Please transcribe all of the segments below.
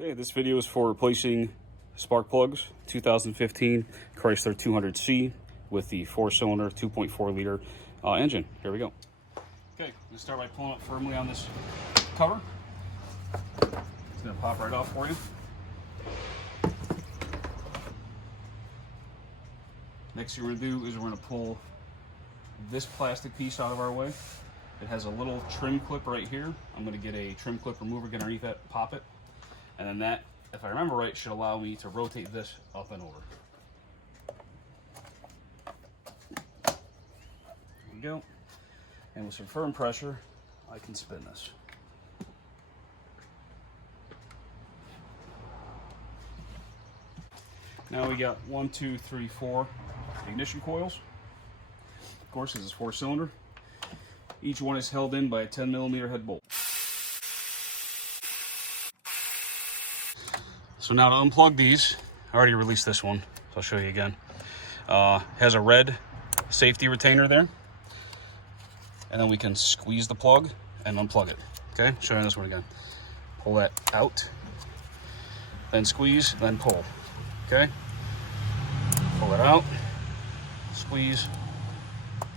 Okay, this video is for replacing spark plugs, 2015 Chrysler 200C with the 4-cylinder 2.4 liter engine. Here we go. Okay, I'm gonna start by pulling it firmly on this cover. It's gonna pop right off for you. Next thing we're gonna do is we're gonna pull this plastic piece out of our way. It has a little trim clip right here. I'm gonna get a trim clip remover, get underneath that, pop it. And then that, if I remember right, should allow me to rotate this up and over. There we go. And with some firm pressure, I can spin this. Now we got 1, 2, 3, 4 ignition coils. Of course, this is 4-cylinder. Each one is held in by a 10mm head bolt. So now to unplug these, I already released this one, so I'll show you again. Has a red safety retainer there. And then we can squeeze the plug and unplug it. Okay, show you this one again. Pull that out, then squeeze, then pull. Okay, pull it out, squeeze,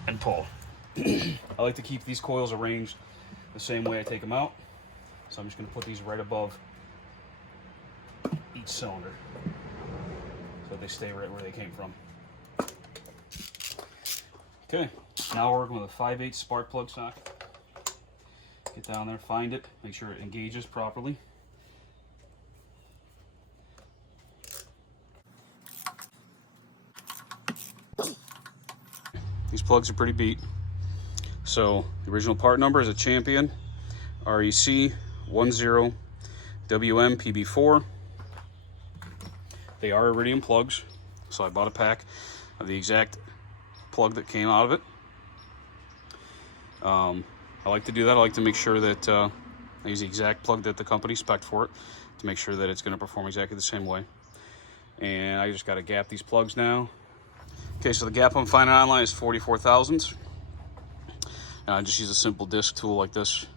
and pull. I like to keep these coils arranged the same way I take them out. So I'm just gonna put these right above each cylinder so they stay right where they came from. Okay, now we're working with a 5/8 spark plug socket. Get down there, find it, make sure it engages properly. These plugs are pretty beat. So the original part number is a Champion REC 10 WM PB4. They are iridium plugs, so I bought a pack of the exact plug that came out of it. I like to do that. I like to make sure that I use the exact plug that the company spec'd for it to make sure that it's going to perform exactly the same way. And I just got to gap these plugs now. Okay, so the gap I'm finding online is 44 thousandths. I just use a simple disc tool like this.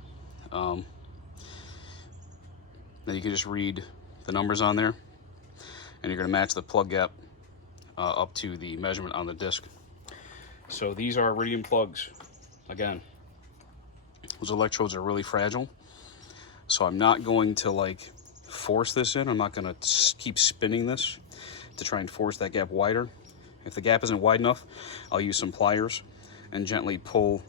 Then you can just read the numbers on there, and you're going to match the plug gap up to the measurement on the disc. So these are iridium plugs. Again, those electrodes are really fragile, so I'm not going to like force this in. I'm not going to keep spinning this to try and force that gap wider. If the gap isn't wide enough, I'll use some pliers and gently pull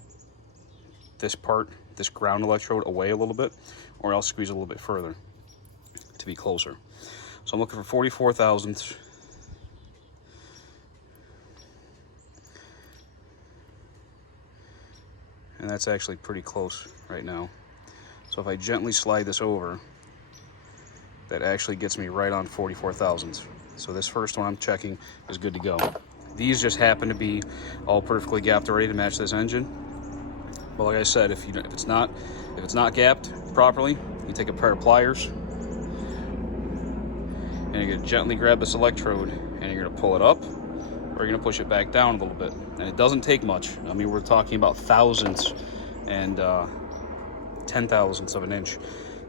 this part, this ground electrode, away a little bit, or I'll squeeze a little bit further to be closer. So I'm looking for 44 thousandths. And that's actually pretty close right now. So if I gently slide this over, that actually gets me right on 44 thousandths. So this first one I'm checking is good to go. These just happen to be all perfectly gapped already to match this engine. But like I said, if it's not gapped properly, you take a pair of pliers and you're gonna gently grab this electrode and you're gonna pull it up, or you're gonna push it back down a little bit. And it doesn't take much. I mean, we're talking about thousandths and 10 thousandths of an inch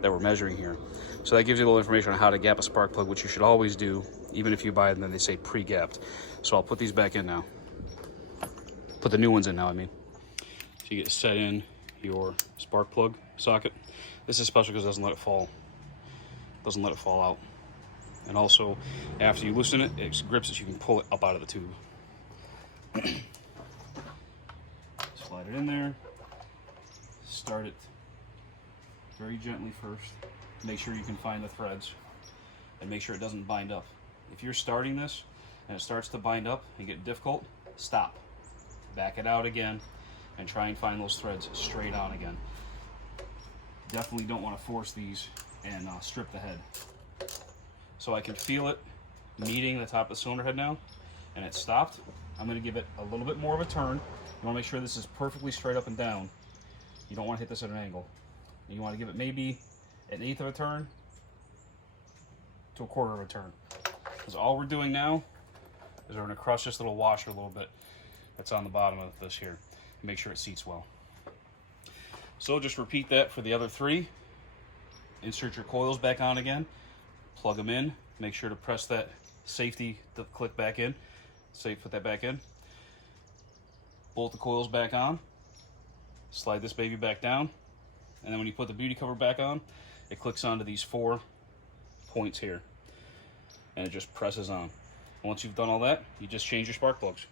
that we're measuring here. So that gives you a little information on how to gap a spark plug, which you should always do, even if you buy them and they say pre-gapped. So I'll put these back in now. Put the new ones in now, I mean. So you get to set in your spark plug socket. This is special because it doesn't let it fall. Doesn't let it fall out. And also, after you loosen it, it grips it so you can pull it up out of the tube. Slide it in there. Start it very gently first. Make sure you can find the threads and make sure it doesn't bind up. If you're starting this and it starts to bind up and get difficult, stop. Back it out again and try and find those threads straight on again. Definitely don't want to force these and strip the head. So I can feel it meeting the top of the cylinder head now, and it stopped. I'm going to give it a little bit more of a turn. You want to make sure this is perfectly straight up and down. You don't want to hit this at an angle. You want to give it maybe an 1/8 of a turn to a 1/4 of a turn. Because all we're doing now is we're going to crush this little washer a little bit that's on the bottom of this here and make sure it seats well. So just repeat that for the other 3. Insert your coils back on again. Plug them in. Make sure to press that safety click back in. Put that back in. Bolt the coils back on. Slide this baby back down. And then when you put the beauty cover back on, it clicks onto these 4 points here. And it just presses on. Once you've done all that, you just change your spark plugs.